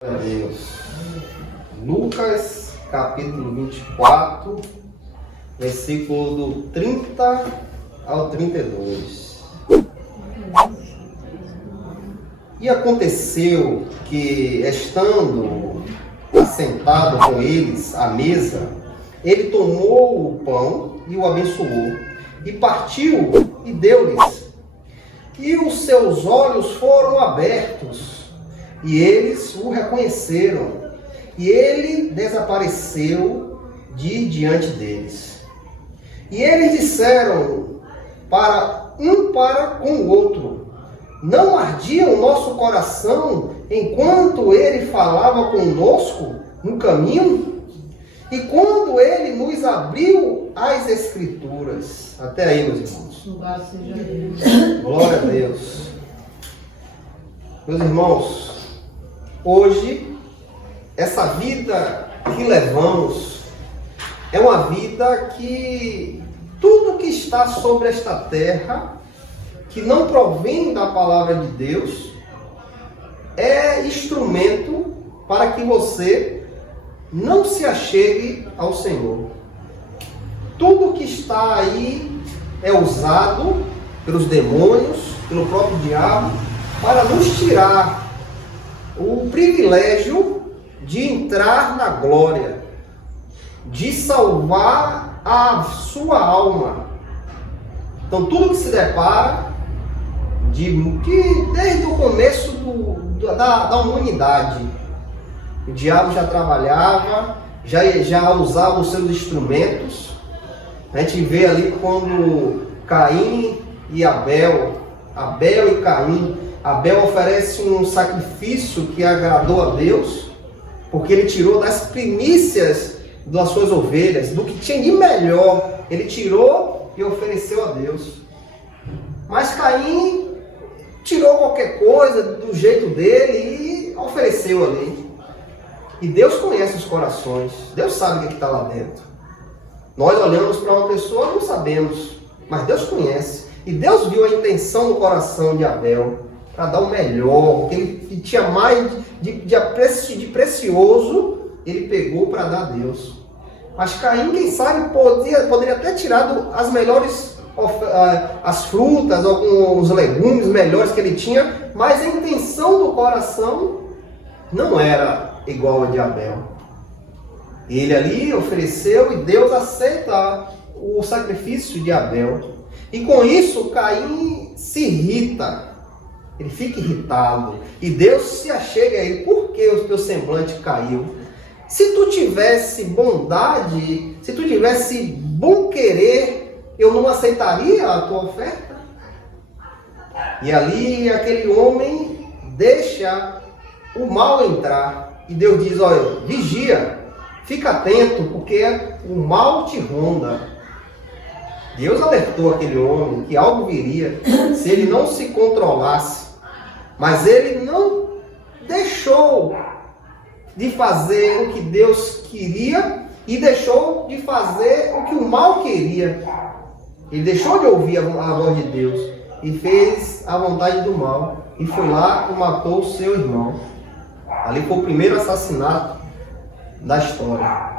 Deus. Lucas, capítulo 24, versículo do 30 ao 32. E aconteceu que, estando assentado com eles à mesa, ele tomou o pão e o abençoou, e partiu e deu-lhes. E os seus olhos foram abertos, e eles o reconheceram, e ele desapareceu de diante deles. E eles disseram para com o outro: não ardia o nosso coração enquanto ele falava conosco no caminho? E quando ele nos abriu as Escrituras? Até aí, meus irmãos. Louvado seja Deus. Glória a Deus. Meus irmãos, hoje, essa vida que levamos é uma vida que tudo que está sobre esta terra, que não provém da palavra de Deus, é instrumento para que você não se achegue ao Senhor. Tudo que está aí é usado pelos demônios, pelo próprio diabo, para nos tirar o privilégio de entrar na glória, de salvar a sua alma. Então tudo que se depara, desde o começo da humanidade, o diabo já trabalhava, já usava os seus instrumentos. A gente vê ali quando Caim e Abel e Caim, Abel oferece um sacrifício que agradou a Deus, porque ele tirou das primícias das suas ovelhas, do que tinha de melhor, ele tirou e ofereceu a Deus. Mas Caim tirou qualquer coisa do jeito dele e ofereceu ali. E Deus conhece os corações, Deus sabe o que está lá dentro. Nós olhamos para uma pessoa e não sabemos, mas Deus conhece. E Deus viu a intenção do coração de Abel, para dar o melhor, que ele tinha mais de precioso, ele pegou para dar a Deus. Mas Caim, quem sabe, poderia ter tirado as melhores, as frutas, alguns legumes melhores que ele tinha, mas a intenção do coração não era igual a de Abel. Ele ali ofereceu e Deus aceita o sacrifício de Abel. E com isso, Caim se irrita. Ele fica irritado. E Deus se achega a ele. Por que o teu semblante caiu? Se tu tivesse bondade, se tu tivesse bom querer, eu não aceitaria a tua oferta? E ali aquele homem deixa o mal entrar. E Deus diz: olha, vigia, fica atento, porque o mal te ronda. Deus alertou aquele homem que algo viria se ele não se controlasse. Mas ele não deixou de fazer o que Deus queria e deixou de fazer o que o mal queria. Ele deixou de ouvir a voz de Deus e fez a vontade do mal. E foi lá e matou o seu irmão. Ali foi o primeiro assassinato da história.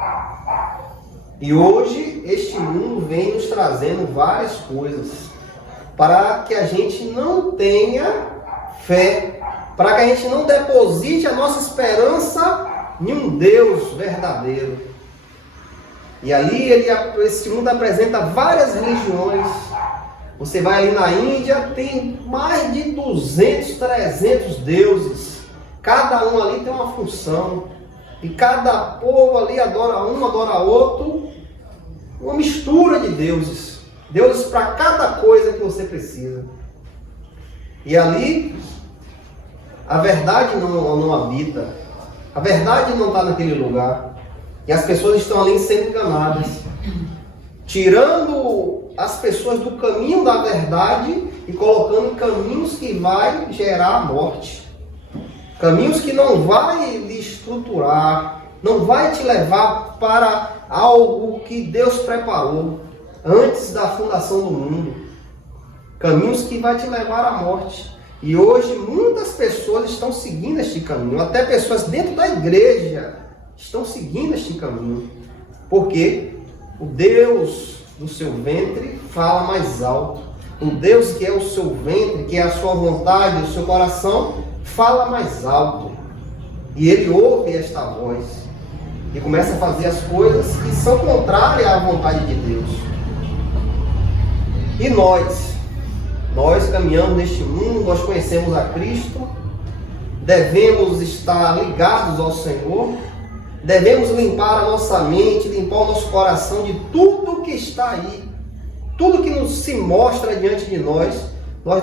E hoje este mundo vem nos trazendo várias coisas para que a gente não tenha fé, para que a gente não deposite a nossa esperança em um Deus verdadeiro. E ali esse mundo apresenta várias religiões. Você vai ali na Índia, tem mais de 200, 300 deuses. Cada um ali tem uma função. E cada povo ali adora um, adora outro. Uma mistura de deuses. Deuses para cada coisa que você precisa. E ali, a verdade não habita. A verdade não está naquele lugar. E as pessoas estão ali sendo enganadas. Tirando as pessoas do caminho da verdade e colocando caminhos que vai gerar a morte. Caminhos que não vai lhe estruturar, não vai te levar para algo que Deus preparou antes da fundação do mundo. Caminhos que vai te levar à morte. E hoje muitas pessoas estão seguindo este caminho, até pessoas dentro da igreja estão seguindo este caminho, porque o Deus do seu ventre fala mais alto. O Deus que é o seu ventre, que é a sua vontade, o seu coração, fala mais alto. E ele ouve esta voz e começa a fazer as coisas que são contrárias à vontade de Deus. E nós caminhamos neste mundo, nós conhecemos a Cristo, devemos estar ligados ao Senhor, devemos limpar a nossa mente, limpar o nosso coração de tudo que está aí, tudo que nos se mostra diante de nós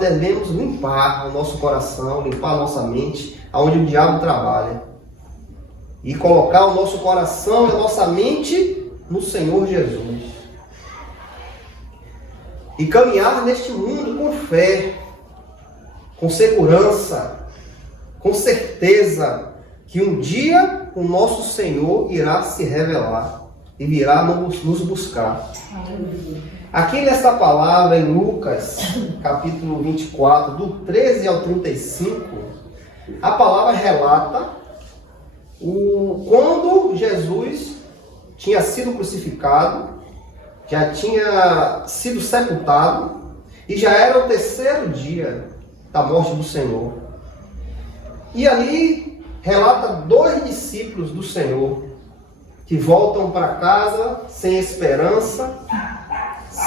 devemos limpar o nosso coração, limpar a nossa mente, aonde o diabo trabalha. E colocar o nosso coração e a nossa mente no Senhor Jesus. E caminhar neste mundo com fé, com segurança, com certeza que um dia o nosso Senhor irá se revelar e virá nos buscar. Aqui nesta palavra, em Lucas, capítulo 24, do 13 ao 35, a palavra relata quando Jesus tinha sido crucificado, já tinha sido sepultado e já era o terceiro dia da morte do Senhor. E ali relata 2 discípulos do Senhor que voltam para casa sem esperança,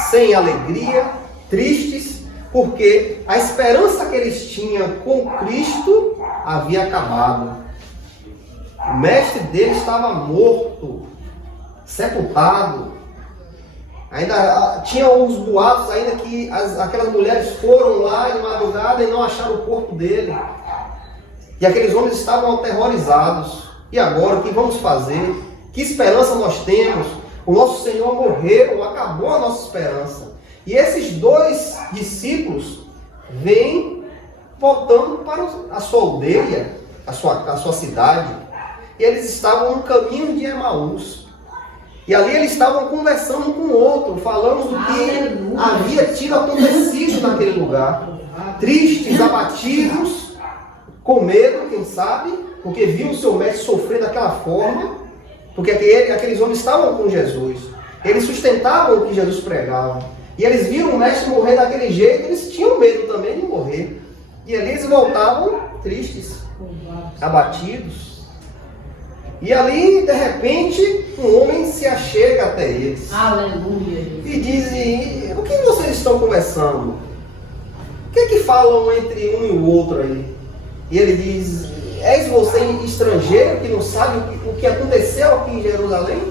sem alegria, tristes, porque a esperança que eles tinham com Cristo havia acabado. O mestre dele estava morto, sepultado. Ainda tinha uns boatos ainda que aquelas mulheres foram lá de madrugada e não acharam o corpo dele. E aqueles homens estavam aterrorizados. E agora, o que vamos fazer? Que esperança nós temos? O nosso Senhor morreu, acabou a nossa esperança. E esses 2 discípulos vêm voltando para a sua aldeia, a sua cidade. E eles estavam no caminho de Emaús. E ali eles estavam conversando com o outro, falando do que havia tido acontecido naquele lugar. Tristes, abatidos, com medo, quem sabe, porque viam o seu mestre sofrer daquela forma, porque aqueles homens estavam com Jesus. Eles sustentavam o que Jesus pregava. E eles viram o mestre morrer daquele jeito, eles tinham medo também de morrer. E eles voltavam tristes, abatidos. E ali, de repente, um homem se achega até eles. Aleluia. E diz: o que vocês estão conversando? O que é que falam entre um e o outro aí? E ele diz: és você estrangeiro que não sabe o que aconteceu aqui em Jerusalém?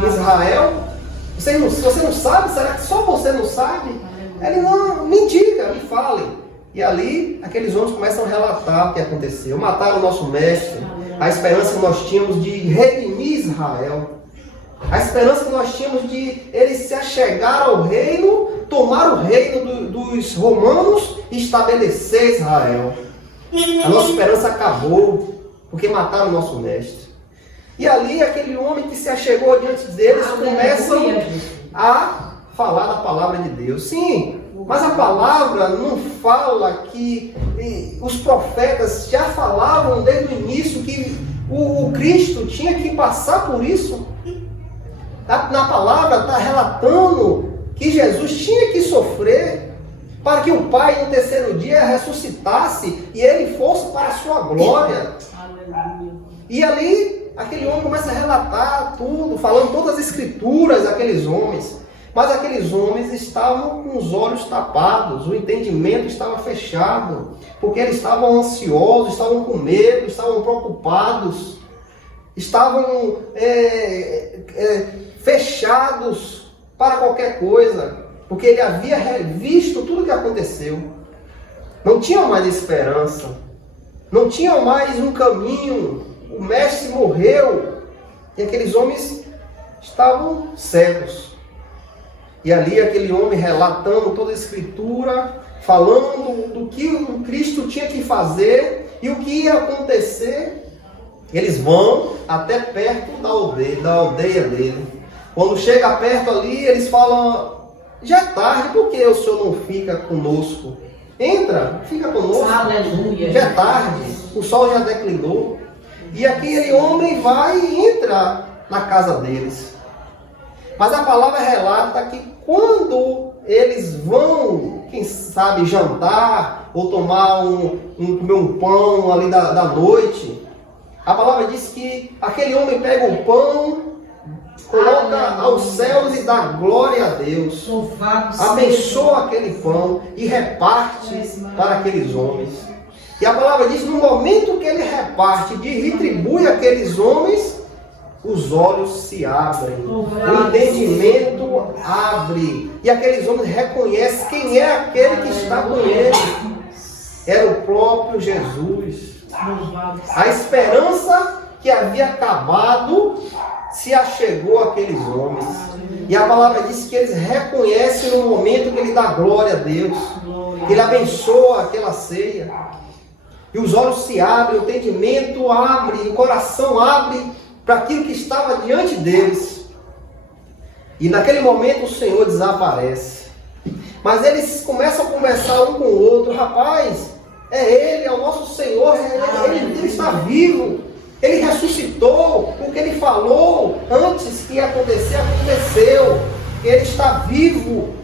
Em Israel? Você não sabe? Será que só você não sabe? Ele: não, me diga, me falem. E ali, aqueles homens começam a relatar o que aconteceu. Mataram o nosso mestre. A esperança que nós tínhamos de redimir Israel. A esperança que nós tínhamos de eles se achegar ao reino, tomar o reino dos romanos e estabelecer Israel. A nossa esperança acabou, porque mataram o nosso mestre. E ali, aquele homem que se achegou diante deles, começam a falar da palavra de Deus. Sim, mas a palavra não fala que os profetas já falavam desde o início que o Cristo tinha que passar por isso. Na palavra está relatando que Jesus tinha que sofrer para que o Pai no terceiro dia ressuscitasse e ele fosse para a sua glória. E ali aquele homem começa a relatar tudo, falando todas as escrituras daqueles homens. Mas aqueles homens estavam com os olhos tapados, o entendimento estava fechado, porque eles estavam ansiosos, estavam com medo, estavam preocupados, estavam fechados para qualquer coisa, porque ele havia visto tudo o que aconteceu. Não tinham mais esperança, não tinham mais um caminho, o mestre morreu, e aqueles homens estavam cegos. E ali aquele homem relatando toda a escritura, falando do que o Cristo tinha que fazer e o que ia acontecer. Eles vão até perto da aldeia dele. Quando chega perto ali, eles falam: já é tarde, por que o senhor não fica conosco? entra, fica conosco. Aleluia. Já é tarde, o sol já declinou. E aquele homem vai e entra na casa deles. Mas a palavra relata que quando eles vão, quem sabe, jantar ou tomar comer um pão ali da noite, a palavra diz que aquele homem pega o pão, coloca aos céus e dá glória a Deus. Abençoa aquele pão e reparte para aqueles homens. E a palavra diz, no momento que ele reparte e retribui aqueles homens, os olhos se abrem, o entendimento abre, e aqueles homens reconhecem quem é aquele que está com ele. Era o próprio Jesus. A esperança que havia acabado se achegou àqueles homens. E a palavra diz que eles reconhecem no momento que ele dá glória a Deus, que ele abençoa aquela ceia. E os olhos se abrem, o entendimento abre, o coração abre para aquilo que estava diante deles. E naquele momento o Senhor desaparece. Mas eles começam a conversar um com o outro. Rapaz, é Ele, é o nosso Senhor, ele está vivo. Ele ressuscitou. O que Ele falou antes que ia acontecer, aconteceu. Ele está vivo.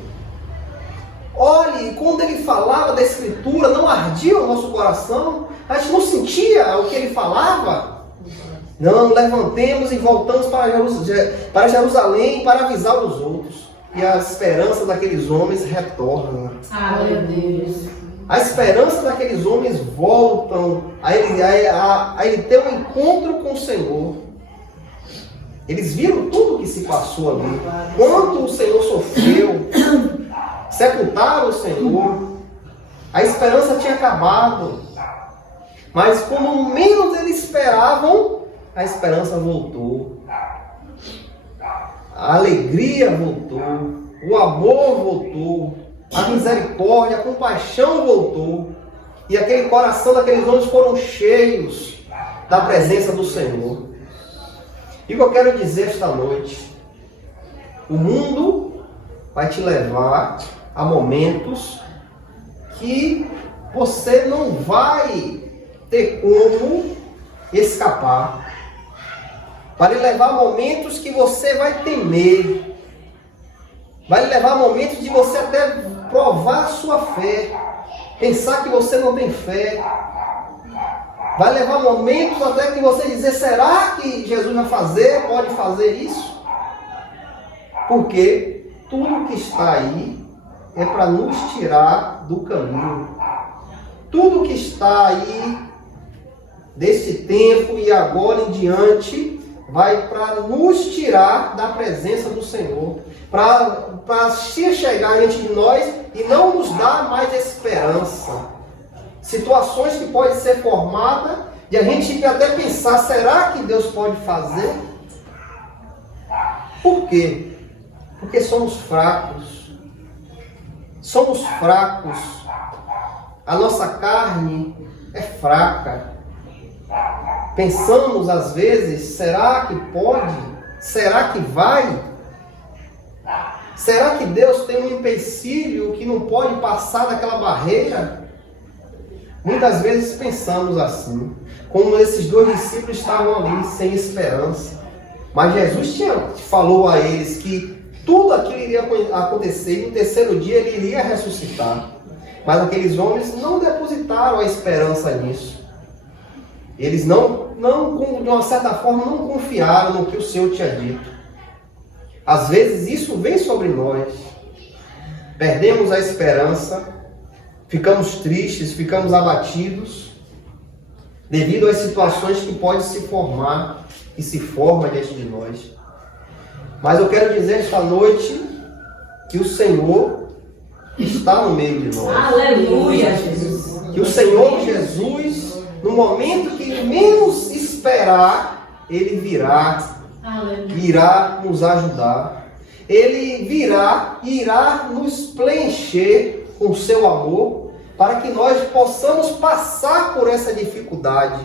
Olhe, quando Ele falava da Escritura, não ardia o nosso coração? A gente não sentia o que Ele falava? Não, levantemos e voltamos para Jerusalém para avisar os outros. E a esperança daqueles homens retorna. Deus. A esperança daqueles homens voltam a ele ter um encontro com o Senhor. Eles viram tudo o que se passou ali. Quanto o Senhor sofreu. Sepultaram o Senhor. A esperança tinha acabado. Mas como menos eles esperavam, a esperança voltou. A alegria voltou. O amor voltou. A misericórdia, a compaixão voltou. E aquele coração daqueles homens foram cheios da presença do Senhor. E o que eu quero dizer esta noite: o mundo vai te levar a momentos que você não vai ter como escapar. Vai lhe levar a momentos que você vai temer. Vai lhe levar a momentos de você até provar a sua fé. Pensar que você não tem fé. Vai levar momentos até que você dizer, será que Jesus vai fazer? Pode fazer isso? Porque tudo que está aí é para nos tirar do caminho. Tudo que está aí desse tempo e agora em diante vai para nos tirar da presença do Senhor, para se chegar diante de nós e não nos dar mais esperança. Situações que podem ser formadas e a gente até pensar, será que Deus pode fazer? Por quê? Porque somos fracos. Somos fracos. A nossa carne é fraca. Pensamos às vezes, será que pode? Será que vai? Será que Deus tem um empecilho que não pode passar daquela barreira? Muitas vezes pensamos assim, como esses dois discípulos estavam ali sem esperança. Mas Jesus falou a eles que tudo aquilo iria acontecer e no terceiro dia ele iria ressuscitar. Mas aqueles homens não depositaram a esperança nisso. Eles não, de uma certa forma, não confiaram no que o Senhor tinha dito. Às vezes isso vem sobre nós. Perdemos a esperança, ficamos tristes, ficamos abatidos, devido às situações que podem se formar e se formam diante de nós. Mas eu quero dizer esta noite que o Senhor está no meio de nós. Aleluia, Jesus. Que o Senhor Jesus, no momento que menos esperar, Ele virá nos ajudar. Ele virá e irá nos preencher com o seu amor, para que nós possamos passar por essa dificuldade,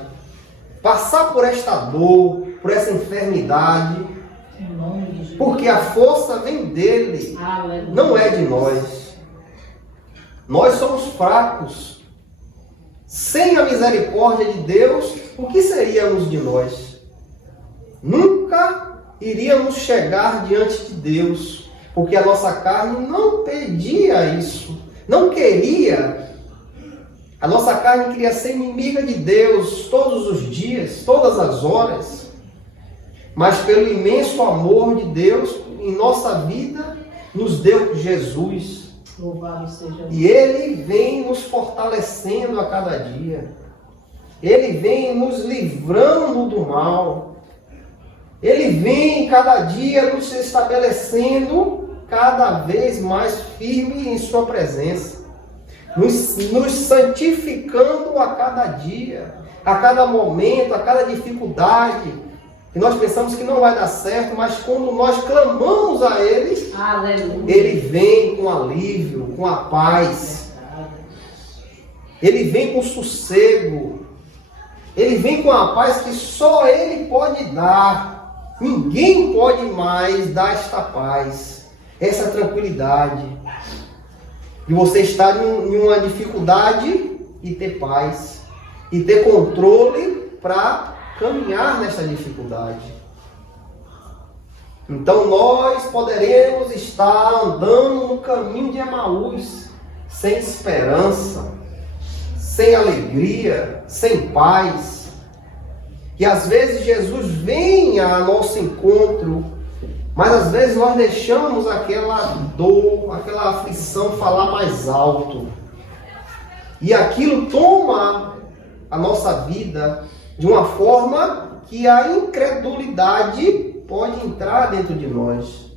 passar por esta dor, por essa enfermidade, porque a força vem dele, não é de nós. Nós somos fracos. Sem a misericórdia de Deus, o que seríamos de nós? Nunca iríamos chegar diante de Deus, porque a nossa carne não pedia isso, não queria. A nossa carne queria ser inimiga de Deus todos os dias, todas as horas. Mas pelo imenso amor de Deus em nossa vida, nos deu Jesus. Louvado seja Deus. E Ele vem nos fortalecendo a cada dia. Ele vem nos livrando do mal. Ele vem cada dia nos estabelecendo cada vez mais firme em sua presença. Nos santificando a cada dia, a cada momento, a cada dificuldade. E nós pensamos que não vai dar certo, mas quando nós clamamos a Ele, Aleluia. Ele vem com alívio, com a paz. Ele vem com sossego. Ele vem com a paz que só Ele pode dar. Ninguém pode mais dar esta paz, essa tranquilidade. E você estar em uma dificuldade e ter paz. E ter controle para caminhar nessa dificuldade. Então nós poderemos estar andando no caminho de Emaús, sem esperança, sem alegria, sem paz. E às vezes Jesus vem a nosso encontro, mas às vezes nós deixamos aquela dor, aquela aflição falar mais alto. E aquilo toma a nossa vida de uma forma que a incredulidade pode entrar dentro de nós.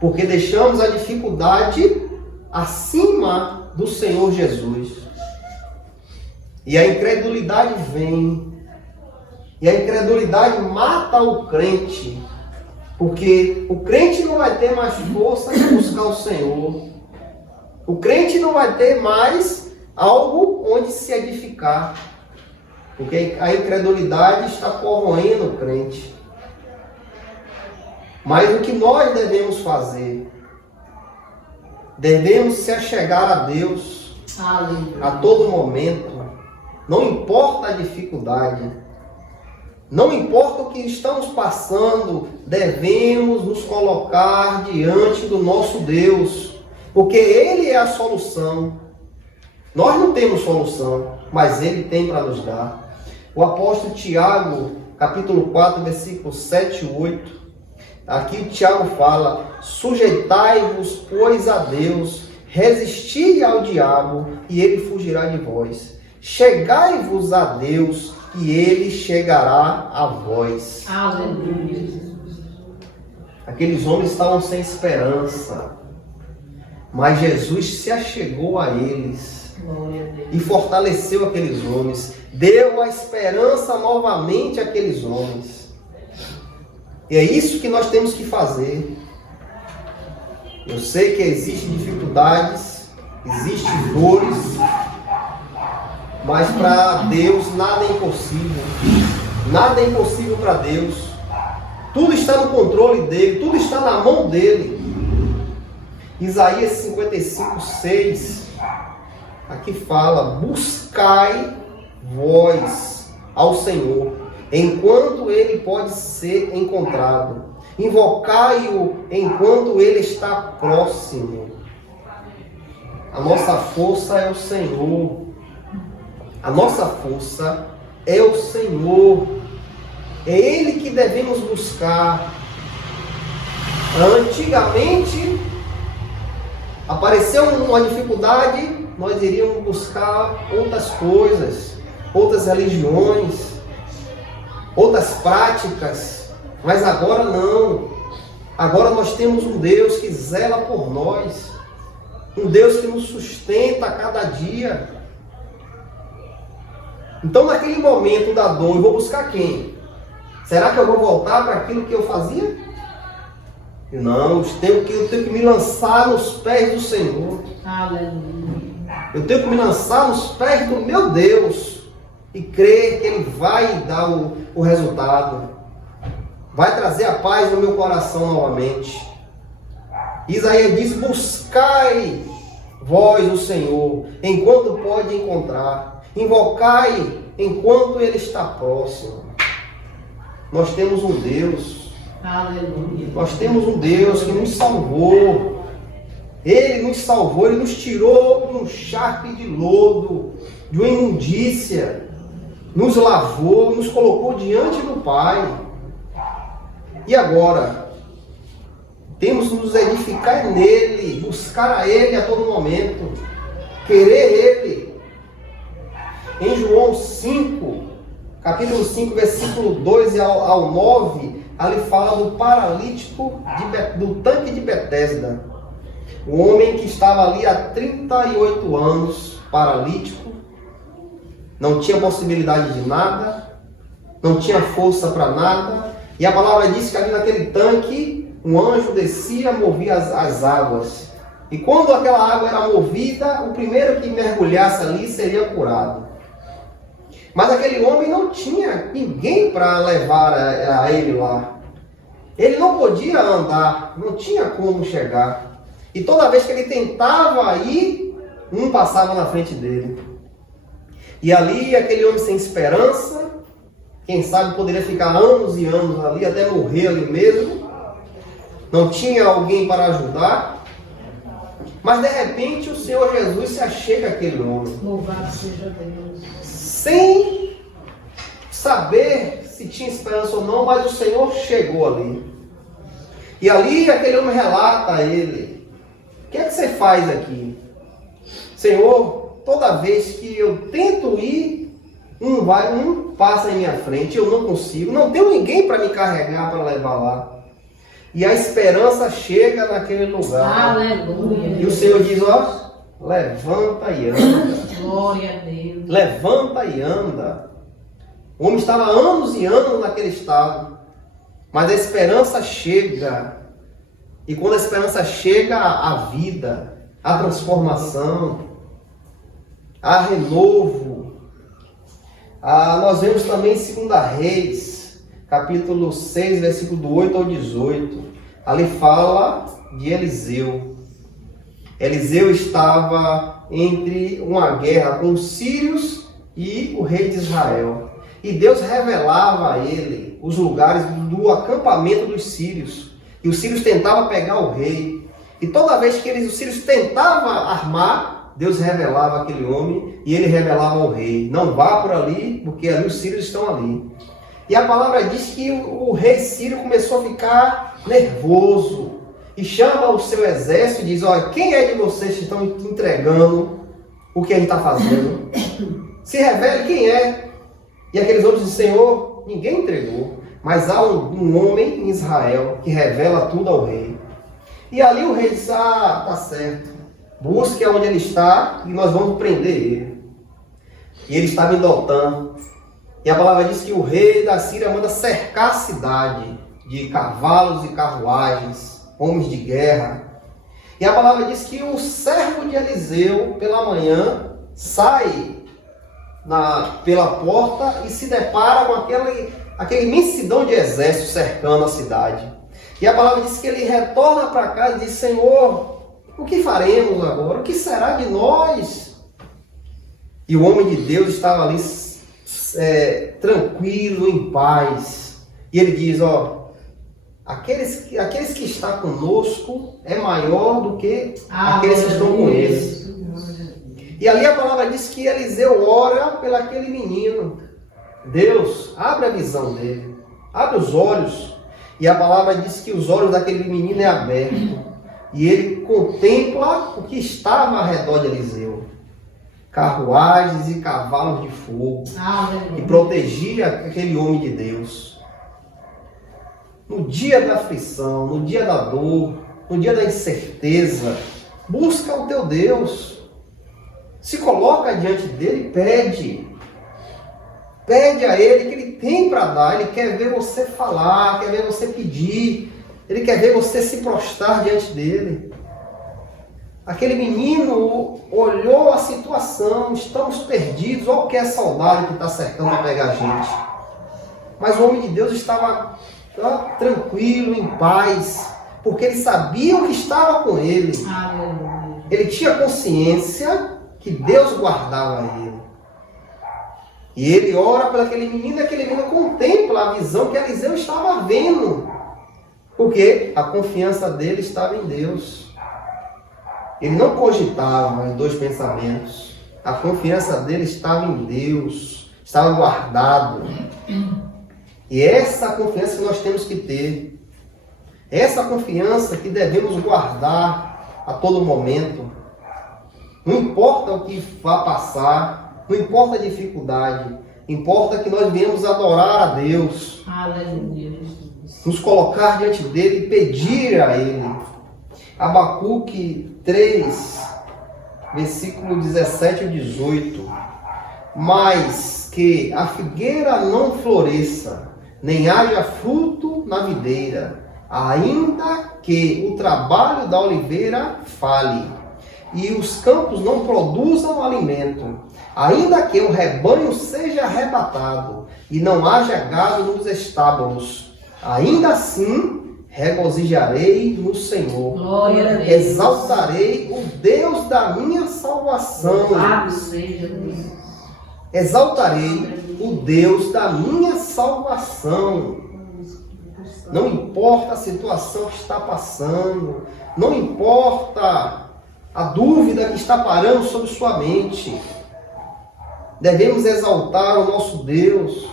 Porque deixamos a dificuldade acima do Senhor Jesus. E a incredulidade vem. E a incredulidade mata o crente. Porque o crente não vai ter mais força de buscar o Senhor. O crente não vai ter mais algo onde se edificar. Porque a incredulidade está corroendo o crente. Mas o que nós devemos fazer? Devemos se achegar a Deus a todo momento. Não importa a dificuldade. Não importa o que estamos passando, devemos nos colocar diante do nosso Deus. Porque Ele é a solução. Nós não temos solução, mas Ele tem para nos dar. O apóstolo Tiago, capítulo 4, versículos 7 e 8. Aqui Tiago fala: sujeitai-vos, pois, a Deus, resisti ao diabo, e ele fugirá de vós. Chegai-vos a Deus, e ele chegará a vós. Aleluia. Aqueles homens estavam sem esperança, mas Jesus se achegou a eles e fortaleceu aqueles homens, deu a esperança novamente àqueles homens. E é isso que nós temos que fazer. Eu sei que existem dificuldades, existem dores, mas para Deus nada é impossível. Nada é impossível para Deus. Tudo está no controle dele, tudo está na mão dele. Isaías 55, 6, aqui fala: buscai vós ao Senhor, enquanto ele pode ser encontrado. Invocai-o enquanto ele está próximo. A nossa força é o Senhor. A nossa força é o Senhor. É Ele que devemos buscar. Antigamente, apareceu uma dificuldade, nós iríamos buscar outras coisas, outras religiões, outras práticas. Mas agora não. Agora nós temos um Deus que zela por nós. Um Deus que nos sustenta a cada dia. Então, naquele momento da dor, eu vou buscar quem? Será que eu vou voltar para aquilo que eu fazia? Não, eu tenho que me lançar nos pés do Senhor. Aleluia. Eu tenho que me lançar nos pés do meu Deus e crer que Ele vai dar o resultado. Vai trazer a paz no meu coração novamente. Isaías diz: buscai vós o Senhor, enquanto pode encontrar. Invocai enquanto Ele está próximo. Nós temos um Deus. Aleluia. Nós temos um Deus que nos salvou. Ele nos salvou, Ele nos tirou de um charque de lodo, de uma imundícia. Nos lavou, nos colocou diante do Pai. E agora, temos que nos edificar nele, buscar a Ele a todo momento, querer Ele. Em João 5, capítulo 5, versículo 2 ao 9, ali fala do paralítico do tanque de Betesda. O homem que estava ali há 38 anos, paralítico, não tinha possibilidade de nada, não tinha força para nada, e a palavra diz que ali naquele tanque, um anjo descia, movia as águas. E quando aquela água era movida, o primeiro que mergulhasse ali seria curado. Mas aquele homem não tinha ninguém para levar a ele lá. Ele não podia andar, não tinha como chegar. E toda vez que ele tentava ir, um passava na frente dele. E ali, aquele homem sem esperança, quem sabe poderia ficar anos e anos ali, até morrer ali mesmo. Não tinha alguém para ajudar. Mas de repente o Senhor Jesus se achega àquele homem. Louvado seja Deus. Sem saber se tinha esperança ou não, mas o Senhor chegou ali. E ali aquele homem relata a ele: o que é que você faz aqui? Senhor, toda vez que eu tento ir, um passa em minha frente, eu não consigo, não tenho ninguém para me carregar, para levar lá. E a esperança chega naquele lugar. Aleluia. E o Senhor diz: ó, levanta e anda. Glória a Deus. Levanta e anda. O homem estava anos e anos naquele estado. Mas a esperança chega. E quando a esperança chega, a vida, a transformação, a renovo. Nós vemos também em 2 Reis, capítulo 6, versículo do 8 ao 18. Ali fala de Eliseu. Eliseu estava entre uma guerra com os sírios e o rei de Israel. E Deus revelava a ele os lugares do acampamento dos sírios. E os sírios tentavam pegar o rei. E toda vez que os sírios tentavam armar, Deus revelava aquele homem e ele revelava ao rei: não vá por ali, porque ali os sírios estão ali. E a palavra diz que o rei sírio começou a ficar nervoso. E chama o seu exército e diz: olha, quem é de vocês que estão entregando o que a gente está fazendo? Se revele quem é. E aqueles homens dizem: Senhor, ninguém entregou. Mas há um homem em Israel que revela tudo ao rei. E ali o rei diz: tá certo. Busque aonde ele está e nós vamos prender ele. E ele estava em Dotã. E a palavra diz que o rei da Síria manda cercar a cidade de cavalos e carruagens, homens de guerra. E a palavra diz que o servo de Eliseu, pela manhã, sai pela porta e se depara com aquela imensidão de exército cercando a cidade. E a palavra diz que ele retorna para casa e diz: Senhor, o que faremos agora? O que será de nós? E o homem de Deus estava ali tranquilo, em paz. E ele diz: aqueles que estão conosco é maior do que aqueles que estão com eles. E ali a palavra diz que Eliseu ora pelo aquele menino. Deus, abre a visão dele, abre os olhos. E a palavra diz que os olhos daquele menino é aberto. E ele contempla o que estava ao redor de Eliseu: carruagens e cavalos de fogo, que protegia aquele homem de Deus. No dia da aflição, no dia da dor, no dia da incerteza, busca o teu Deus. Se coloca diante dele e pede. Pede a ele, que ele tem para dar. Ele quer ver você falar, quer ver você pedir. Ele quer ver você se prostrar diante dele. Aquele menino olhou a situação: estamos perdidos, olha o que é saudade que está cercando a pegar a gente. Mas o homem de Deus estava tranquilo, em paz, porque ele sabia o que estava com ele. Aleluia. ele tinha consciência que Deus guardava ele. E ele ora por aquele menino, e aquele menino contempla a visão que Eliseu estava vendo. Porque a confiança dele estava em Deus. Ele não cogitava mais dois pensamentos. A confiança dele estava em Deus. Estava guardado. E essa confiança que nós temos que ter. Essa confiança que devemos guardar a todo momento. Não importa o que vá passar. Não importa a dificuldade, importa que nós venhamos adorar a Deus. Aleluia, Jesus. Nos colocar diante dele e pedir a ele. Abacuque 3, versículo 17 e 18. Mas que a figueira não floresça, nem haja fruto na videira, ainda que o trabalho da oliveira fale, e os campos não produzam alimento, ainda que o rebanho seja arrebatado, e não haja gado nos estábulos, ainda assim regozijarei no Senhor. Glória a Deus. Exaltarei o Deus da minha salvação. Louvado seja Deus. Exaltarei o Deus da minha salvação. Não importa a situação que está passando, não importa a dúvida que está parando sobre sua mente, devemos exaltar o nosso Deus.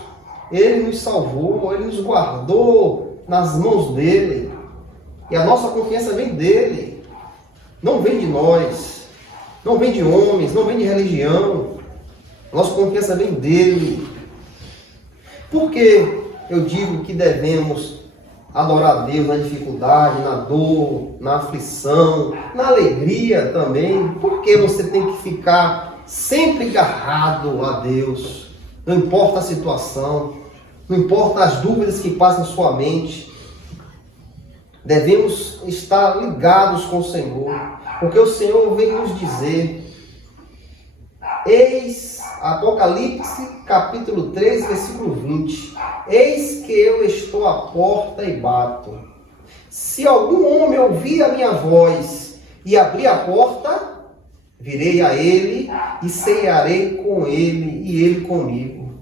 Ele nos salvou, Ele nos guardou nas mãos dEle. E a nossa confiança vem dEle. Não vem de nós. Não vem de homens, não vem de religião. A nossa confiança vem dEle. Por que eu digo que devemos adorar a Deus na dificuldade, na dor, na aflição, na alegria também? Por que você tem que ficar sempre agarrado a Deus? Não importa a situação, não importa as dúvidas que passam em sua mente. Devemos estar ligados com o Senhor, porque o Senhor vem nos dizer, eis, Apocalipse capítulo 3, versículo 20, eis que eu estou à porta e bato. Se algum homem ouvir a minha voz e abrir a porta, virei a ele e cearei com ele e ele comigo.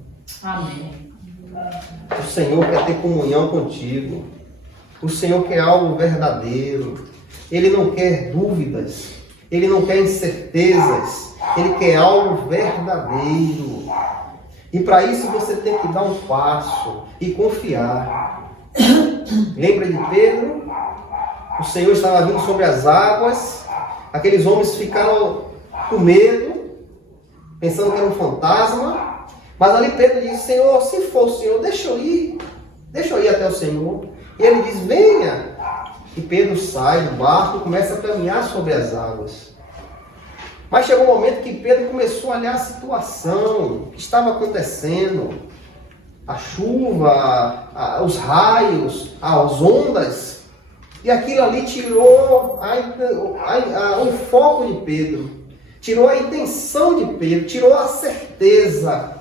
Amém. O Senhor quer ter comunhão contigo. O Senhor quer algo verdadeiro. Ele não quer dúvidas. Ele não quer incertezas. Ele quer algo verdadeiro. E para isso você tem que dar um passo e confiar. Lembra de Pedro? O Senhor estava vindo sobre as águas. Aqueles homens ficaram com medo, pensando que era um fantasma. Mas ali Pedro disse, Senhor, se for o Senhor, deixa eu ir até o Senhor. E ele diz, venha. E Pedro sai do barco e começa a caminhar sobre as águas. Mas chegou um momento que Pedro começou a olhar a situação, o que estava acontecendo. A chuva, os raios, as ondas. E aquilo ali tirou o foco de Pedro. Tirou a intenção de Pedro, tirou a certeza,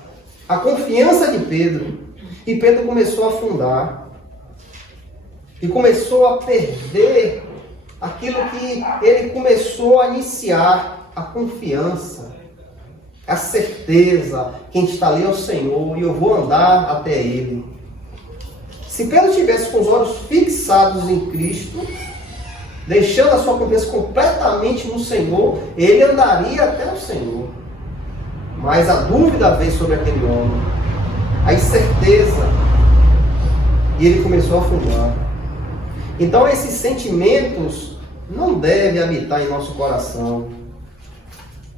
a confiança de Pedro. E Pedro começou a afundar. E começou a perder aquilo que ele começou a iniciar, a confiança, a certeza, quem está ali é o Senhor e eu vou andar até Ele. Se Pedro tivesse com os olhos fixados em Cristo, deixando a sua confiança completamente no Senhor, ele andaria até o Senhor. Mas a dúvida veio sobre aquele homem, a incerteza, e ele começou a afundar. Então esses sentimentos não devem habitar em nosso coração.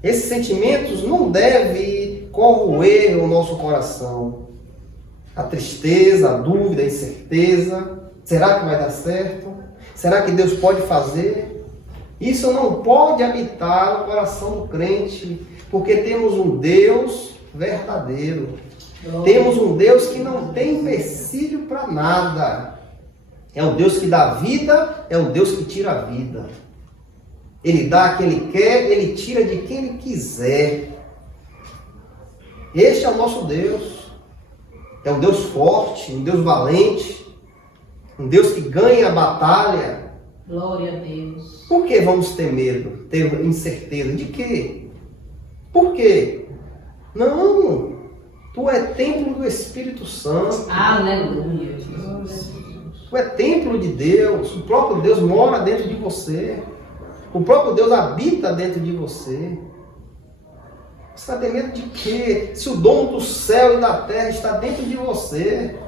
Esses sentimentos não devem corroer o nosso coração. A tristeza, a dúvida, a incerteza. Será que vai dar certo? Será que Deus pode fazer? Isso não pode habitar no coração do crente, porque temos um Deus verdadeiro. Temos um Deus que não tem empecilho para nada. É o Deus que dá vida, é o Deus que tira a vida. Ele dá a quem Ele quer, Ele tira de quem Ele quiser. Este é o nosso Deus. É um Deus forte, um Deus valente, um Deus que ganha a batalha. Glória a Deus. Por que vamos ter medo? Ter incerteza? De quê? Por quê? Não! Tu é templo do Espírito Santo. Aleluia, Jesus. Tu é templo de Deus. O próprio Deus mora dentro de você. O próprio Deus habita dentro de você. Você está tendo medo de quê? Se o dono do céu e da terra está dentro de você.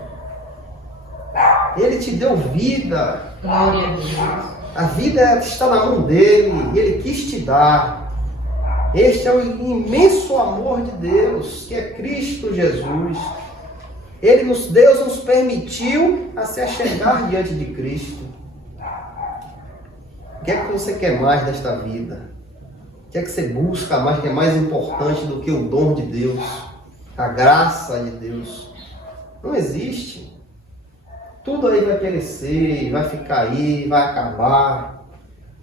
Ele te deu vida. Glória a Deus. A vida está na mão dele. Ele quis te dar. Este é o imenso amor de Deus, que é Cristo Jesus. Deus nos permitiu a se achegar diante de Cristo. O que é que você quer mais desta vida? O que é que você busca mais, que é mais importante do que o dom de Deus? A graça de Deus? Não existe. Tudo aí vai perecer, vai ficar aí, vai acabar.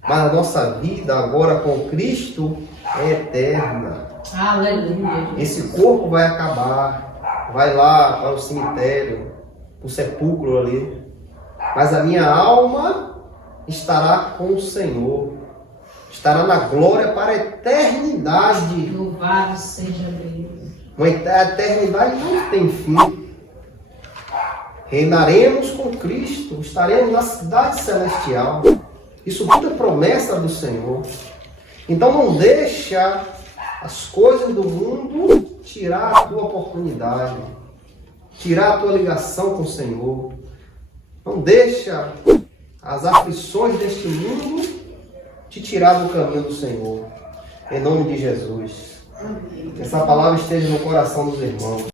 Mas a nossa vida agora com Cristo é eterna. Aleluia. Esse corpo vai acabar, vai lá para o cemitério, para o sepulcro ali. Mas a minha alma estará com o Senhor, estará na glória para a eternidade. Louvado seja Deus. Uma eternidade não tem fim. Reinaremos com Cristo, estaremos na cidade celestial. Isso tudo é promessa do Senhor. Então não deixa as coisas do mundo tirar a tua oportunidade, tirar a tua ligação com o Senhor. Não deixa as aflições deste mundo te tirar do caminho do Senhor. Em nome de Jesus. Que essa palavra esteja no coração dos irmãos.